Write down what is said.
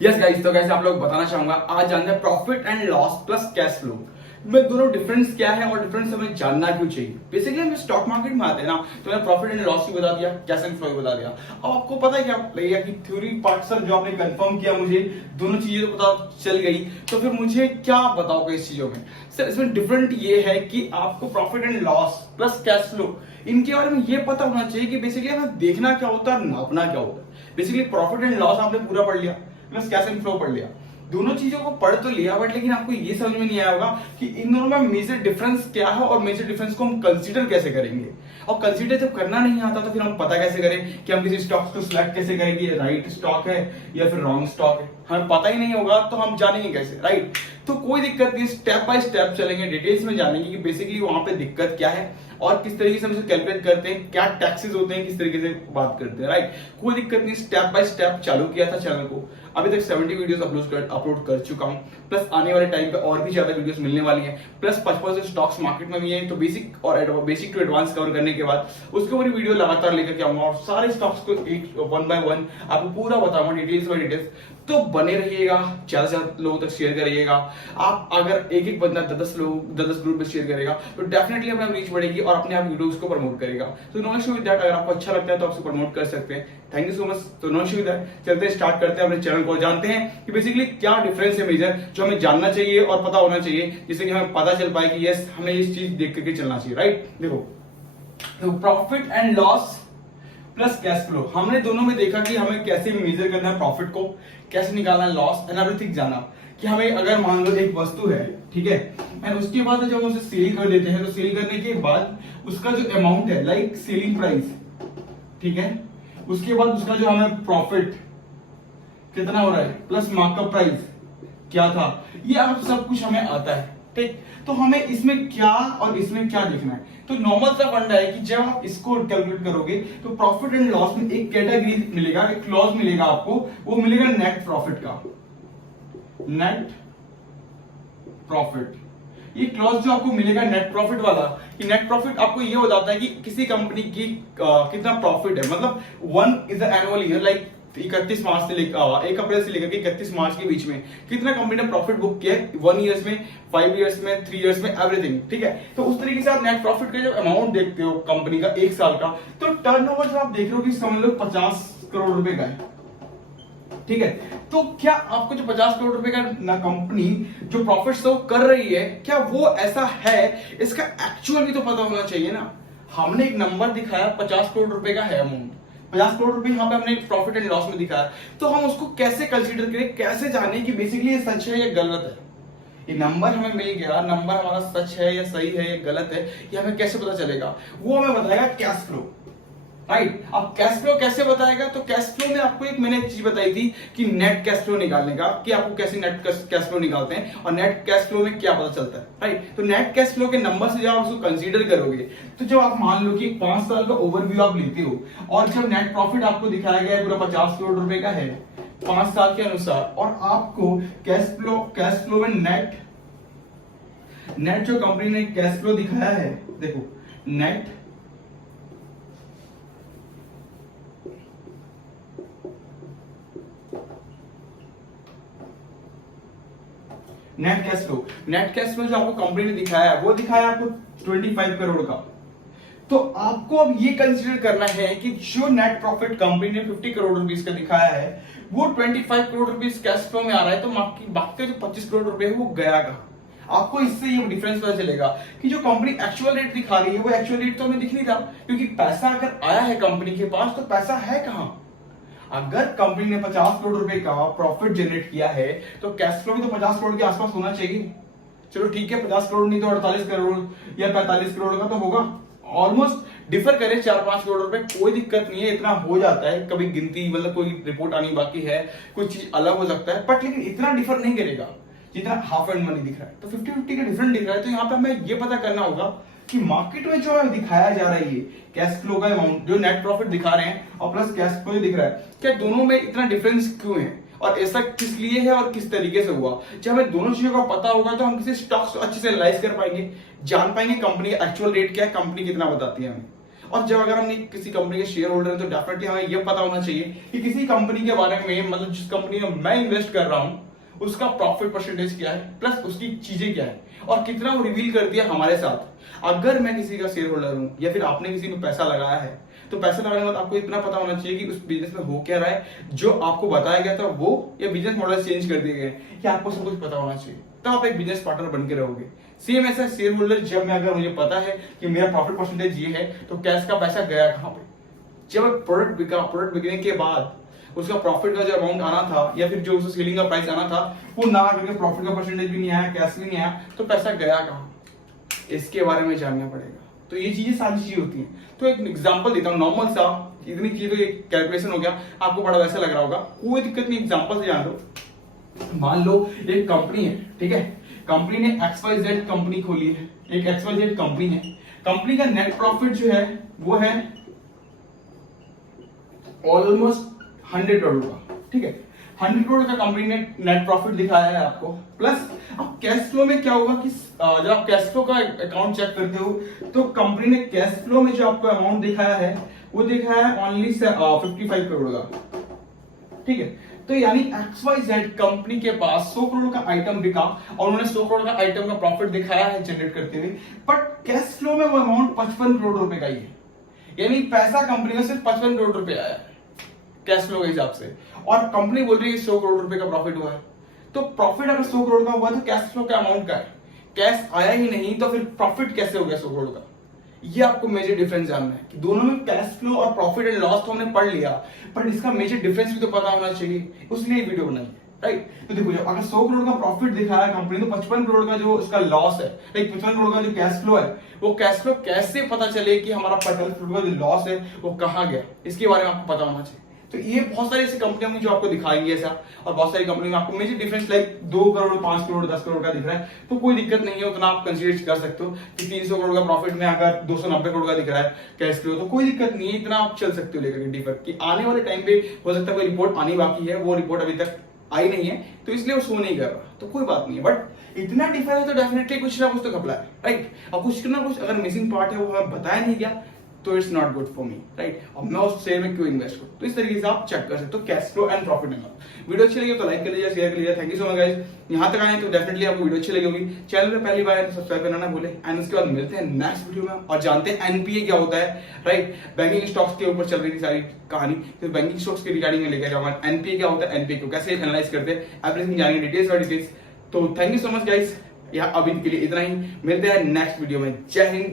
Yes guys, तो कैसे आप लोग बताना चाहूंगा। आज जानते हैं profit and loss plus cash flow में दोनों डिफरेंस क्या है और डिफरेंस हमें जानना क्यों चाहिए। बेसिकली हम स्टॉक मार्केट में आते हैं ना, तो मैंने प्रॉफिट एंड लॉस भी बता दिया, कैश एंड फ्लो भी बता दिया। अब आपको पता है क्या लगेगा कि थ्योरी पार्ट सर जो आपने कंफर्म किया, मुझे दोनों चीजें तो पता चल गई, तो फिर मुझे क्या बताओगे इस चीजों में। सर इसमें डिफरेंट ये है कि आपको profit and loss plus cash flow इनके बारे में ये पता होना चाहिए कि बेसिकली हमें देखना क्या होता है, नापना क्या होता है। बेसिकली प्रॉफिट एंड लॉस आपने पूरा पढ़ लिया, प्लस कैश एंड फ्लो पढ़ लिया, दोनों चीजों को पढ़ तो लिया, बट लेकिन आपको ये समझ में नहीं आया होगा कि इन दोनों में मेजर डिफरेंस क्या है और मेजर डिफरेंस को हम कंसीडर कैसे करेंगे। और कंसीडर जब करना नहीं आता तो फिर हम पता कैसे करें कि हम किसी स्टॉक को सिलेक्ट कैसे करेंगे, राइट स्टॉक है या फिर रॉन्ग स्टॉक है। हमें पता ही नहीं होगा तो हम जानेंगे कैसे, राइट। तो कोई दिक्कत नहीं, स्टेप बाय स्टेप चलेंगे, डिटेल्स में जानेंगे कि बेसिकली वहां पे दिक्कत क्या है और किस तरीके से हम इसे कैलकुलेट करते हैं, क्या टैक्सेस होते हैं, किस तरीके से बात करते हैं, राइट। कोई दिक्कत नहीं, स्टेप बाय स्टेप चालू किया था चैनल को, अभी तक 70 वीडियोस अपलोड कर चुका हूं, प्लस आने वाले टाइम पे और भी ज्यादा वीडियोस मिलने वाली हैं, प्लस 55 से स्टॉक्स मार्केट में भी है। तो बेसिक और बेसिक टू एडवांस कवर करने के बाद उसके ऊपर वीडियो लगातार लेकर के आऊंगा और सारे स्टॉक्स को एक वन बाय वन आपको पूरा बताऊंगा, डिटेल्स बाय डिटेल्स। तो बने रहिएगा, ज्यादा से ज्यादा लोगों तक शेयर करिएगा। आप अगर एक एक बंदा 10 लोग 10 ग्रुप में शेयर करेगा तो डेफिनेटली अपना रीच बढ़ेगी और अपने आप वीडियोस को प्रमोट करेगा। तो नो इशू विद दैट, अगर आपको अच्छा लगता है तो आप प्रमोट कर सकते हैं। Thank you so much. तो नो इशू विद दैट, चलते हैं, स्टार्ट करते हैं अपने चैनल को, जानते हैं कि बेसिकली क्या डिफरेंस है मेजर जो हमें जानना चाहिए और पता होना चाहिए, जिससे कि हमें पता चल पाए कि यस हमें इस चीज देख करके चलना चाहिए, राइट। देखो profit and loss plus cash flow, हमने दोनों में देखा कि हमें कैसे मेजर करना है प्रॉफिट को, कैसे निकालना है लॉस एंड एवरीथिंग जाना। कि हमें अगर मान लो एक वस्तु है, ठीक है, एंड उसके बाद जब हम उसे सेल कर देते हैं तो सेल करने के बाद उसका जो अमाउंट है, लाइक सेलिंग प्राइस, ठीक है, उसके बाद उसका जो हमें प्रॉफिट कितना हो रहा है प्लस मार्कअप प्राइस क्या था, ये अब सब कुछ हमें आता है, ठीक। तो हमें इसमें क्या और इसमें क्या देखना है। तो नॉर्मल सा फंडा है कि जब आप इसको कैलकुलेट करोगे तो प्रॉफिट एंड लॉस में एक कैटेगरी मिलेगा, एक क्लॉज मिलेगा आपको, वो मिलेगा नेट प्रॉफिट का। नेट प्रॉफिट, ये क्लॉज जो आपको मिलेगा नेट प्रॉफिट वाला, कि नेट प्रॉफिट आपको ये बताता है कि किसी कंपनी की कितना प्रॉफिट है। मतलब 1 is the annual year, like 31 मार्च से लेकर 1 अप्रैल से लेकर 31 मार्च के बीच में कितना कंपनी ने प्रॉफिट बुक किया है, 1 ईयर्स में, 5 ईयर्स में, 3 ईयर्स में, एवरीथिंग, ठीक है। तो उस तरीके से आप नेट प्रॉफिट का जब अमाउंट देखते हो कंपनी का 1 साल का, तो टर्नओवर जब आप देख रहे हो कि समझ लो 50 करोड़ रुपए का है, ठीक है। तो क्या आपको जो 50 करोड़ रुपए का ना कंपनी जो प्रॉफिट शो कर रही है, क्या वो ऐसा है, इसका एक्चुअल भी तो पता होना चाहिए ना। हमने एक नंबर दिखाया 50 करोड़ रुपए का है अमाउंट, 50 करोड़ रुपए यहाँ पे हमने प्रॉफिट एंड लॉस में दिखाया, तो हम उसको कैसे कंसीडर करें, कैसे जाने कि बेसिकली ये सच है या गलत है। ये नंबर हमें मिल गया, नंबर हमारा सच है या सही है या गलत है, ये हमें कैसे पता चलेगा, वो हमें बताएगा कैश फ्लो, राइट। अब कैश फ्लो कैसे बताएगा, तो कैश फ्लो में आपको एक मैंने एक चीज बताई थी कि नेट कैश फ्लो निकालने का, कि आपको कैसे नेट कैश फ्लो निकालते हैं और नेट कैश फ्लो में क्या पता चलता है, राइट। तो नेट कैश फ्लो के नंबर से जब आप उसको कंसीडर करोगे, तो जब आप मान लो कि 5 साल का ओवरव्यू आप लेते हो और जब नेट प्रॉफिट आपको दिखाया गया है पूरा 50 करोड़ रुपए का है 5 साल के अनुसार, और आपको कैश फ्लो में नेट जो कंपनी ने कैश फ्लो दिखाया है, देखो नेट नेट कैश फ्लो जो आपको कंपनी ने दिखाया है, वो दिखाया आपको 25 करोड़ का। तो आपको अब ये कंसीडर करना है कि जो नेट प्रॉफिट कंपनी ने 50 करोड़ रुपीस का दिखाया है, वो 25 करोड़ रुपीस कैश फ्लो में आ रहा है, तो बाकी जो 25 करोड़ रुपए है वो गया कहां। आपको इससे ये डिफरेंस पता चलेगा कि जो कंपनी एक्चुअल रेट दिखा रही है, वो एक्चुअल रेट तो हमें दिख नहीं रहा, क्योंकि पैसा अगर आया है कंपनी के पास तो पैसा है कहां। अगर कंपनी ने 50 करोड़ रुपए का प्रॉफिट जनरेट किया है तो कैश फ्लो भी तो 50 करोड़ के आसपास होना चाहिए। चलो ठीक है, 50 करोड़ नहीं तो 48 करोड़ या 45 करोड़ का तो होगा, ऑलमोस्ट डिफर करे 4-5 करोड़ रुपए, कोई दिक्कत नहीं है, इतना हो जाता है। कभी गिनती मतलब कोई रिपोर्ट आनी बाकी है, कोई चीज अलग हो सकता है, बट लेकिन इतना डिफर नहीं करेगा जितना हाफ एंड मनी दिख रहा है। तो 50-50 का डिफरेंट दिख रहा है, तो यहाँ पे हमें ये पता करना होगा कि मार्केट में जो है दिखाया जा रहा है ये कैश फ्लो का अमाउंट, जो नेट प्रॉफिट दिखा रहे हैं और प्लस कैश फ्लो दिख रहा है, क्या दोनों में इतना डिफरेंस क्यों है और ऐसा किस लिए है और किस तरीके से हुआ। जब हमें दोनों चीजों का पता होगा तो हम किसी स्टॉक्स को अच्छे से एनालाइज कर पाएंगे, जान पाएंगे कंपनी का एक्चुअल रेट क्या है, कंपनी कितना बताती है हमें। और जब अगर हम किसी कंपनी के शेयर होल्डर हैं तो डेफिनेटली हमें यह पता होना चाहिए कि किसी कंपनी के बारे में, मतलब जिस कंपनी में मैं इन्वेस्ट कर रहा हूं उसका प्रॉफिट परसेंटेज क्या है, प्लस उसकी चीजें क्या है और कितना वो रिवील कर दिया हमारे साथ। अगर मैं किसी का शेयर होल्डर हूं या फिर आपने किसी में पैसा लगाया है तो पैसा लगाने के बाद आपको इतना पता होना चाहिए कि उस बिजनेस में हो क्या रहा है, जो आपको बताया गया था वो या बिजनेस मॉडल चेंज कर दिए गए, कि आपको सब कुछ पता होना चाहिए, तब आप एक बिजनेस पार्टनर बन के रहोगे। सेम ऐसा शेयर होल्डर, जब मैं अगर मुझे पता है कि मेरा प्रॉफिट परसेंटेज ये है तो कैश का पैसा गया कहां पे। जब प्रोडक्ट बिका, प्रोडक्ट बिकने के बाद उसका प्रॉफिट का जो अमाउंट आना था या फिर जो उसका सेलिंग का प्राइस आना था वो ना करके प्रॉफिट का परसेंटेज भी नहीं आया, कैश भी नहीं आया, तो पैसा गया कहां, इसके बारे में जानना पड़ेगा। तो ये चीजें सारी चीजें होती हैं। तो एक एग्जांपल देता हूं नॉर्मल सा, इतनी चीजें तो एक कैलकुलेशन हो गया, आपको बड़ा वैसा लग रहा होगा, कोई दिक्कत नहीं, एग्जांपल से जान लो। मान लो एक कंपनी है, ठीक है, कंपनी ने XYZ कंपनी खोली है, एक XYZ कंपनी है, कंपनी का नेट प्रॉफिट जो है वो है ऑलमोस्ट 100 करोड़ का, ठीक है, 100 करोड़ का कंपनी ने नेट प्रॉफिट दिखाया है आपको। प्लस अब कैश फ्लो में क्या होगा कि जब आप कैश फ्लो का अकाउंट चेक करते हो तो कंपनी ने कैश फ्लो में जो आपको अमाउंट दिखाया है वो दिखाया है ओनली 55 करोड़ का, ठीक है। तो यानी XYZ कंपनी के पास 100 करोड़ का आइटम बिका और उन्होंने 100 करोड़ का आइटम का प्रॉफिट दिखाया है जनरेट करते हुए, बट कैश फ्लो में वो अमाउंट 55 करोड़ रुपए का ही है, यानी पैसा कंपनी में सिर्फ 55 करोड़ रुपए आया है कैश फ्लो के हिसाब से, और कंपनी बोल रही है 100 करोड़ रुपए का प्रॉफिट हुआ है। तो प्रॉफिट अगर 100 करोड़ का हुआ तो कैश फ्लो का अमाउंट क्या है, कैश आया ही नहीं, तो फिर प्रॉफिट कैसे हो गया 100 करोड़ का। ये आपको मेजर डिफरेंस जानना है कि दोनों में कैश फ्लो और प्रॉफिट एंड लॉस तो हमने पढ़ लिया, बट इसका मेजर डिफरेंस भी तो पता होना चाहिए, उसलिए वीडियो बनाई है, राइट। तो देखो जब अगर 100 करोड़ का प्रॉफिट दिखाया कंपनी तो 55 करोड़ का जो उसका लॉस है, लाइक 55 करोड़ का जो कैश फ्लो है, वो कैश फ्लो कैसे पता चले कि हमारा 55 करोड़ का जो लॉस है वो कहां गया, इसके बारे में आपको पता होना चाहिए। तो ये बहुत सारी ऐसी कंपनियां होंगी जो आपको दिखाएंगे ऐसा, और बहुत सारी कंपनी में आपको major difference like 2 crore 5 crore 10 crore का दिख रहा है, तो कोई दिक्कत नहीं है, उतना आप कंसीडर कर सकते हो कि 300 करोड़ का प्रॉफिट में अगर 290 करोड़ का दिख रहा है कैश फ्लो, तो कोई दिक्कत नहीं है, इतना आप चल सकते हो लेकर के डिफर कि आने वाले टाइम पे हो सकता है कोई रिपोर्ट आनी बाकी है, वो रिपोर्ट अभी तक आई नहीं है तो इसलिए वो शो नहीं कर रहा, तो कोई बात नहीं है, बट इतना डिफर है तो डेफिनेटली कुछ ना कुछ तो घपला है, राइट। और कुछ ना कुछ अगर मिसिंग पार्ट है वो हमें बताया नहीं गया तो it's not good for me, right. अब मैं उस शेयर में क्यों इन्वेस्ट करूं, तो इस तरीके से आप चेक कर सकते हो cash flow and profit and loss. Video अच्छी लगी तो लाइक कर लीजिए, शेयर कर लीजिए, thank you so much guys. यहां तक आए तो डेफिनेटली आपको वीडियो अच्छी लगी होगी, चैनल पे पहली बार है तो सब्सक्राइब करना ना भूले, एंड उसके बाद मिलते हैं नेक्स्ट वीडियो में और जानते हैं एनपीए क्या होता है, राइट। बैंकिंग स्टॉक्स के ऊपर चल रही थी सारी कहानी, तो बैंकिंग स्टॉक्स के रिगार्डिंग में लेकर जाऊंगा एनपीए क्या होता है, एनपीए को कैसे एनालाइज करते हैं, एवरीथिंग जानेंगे डिटेल्स और डिटेल्स। तो thank you so much guys, यहाँ अभी के लिए इतना ही, मिलते हैं नेक्स्ट वीडियो में। जय हिंद।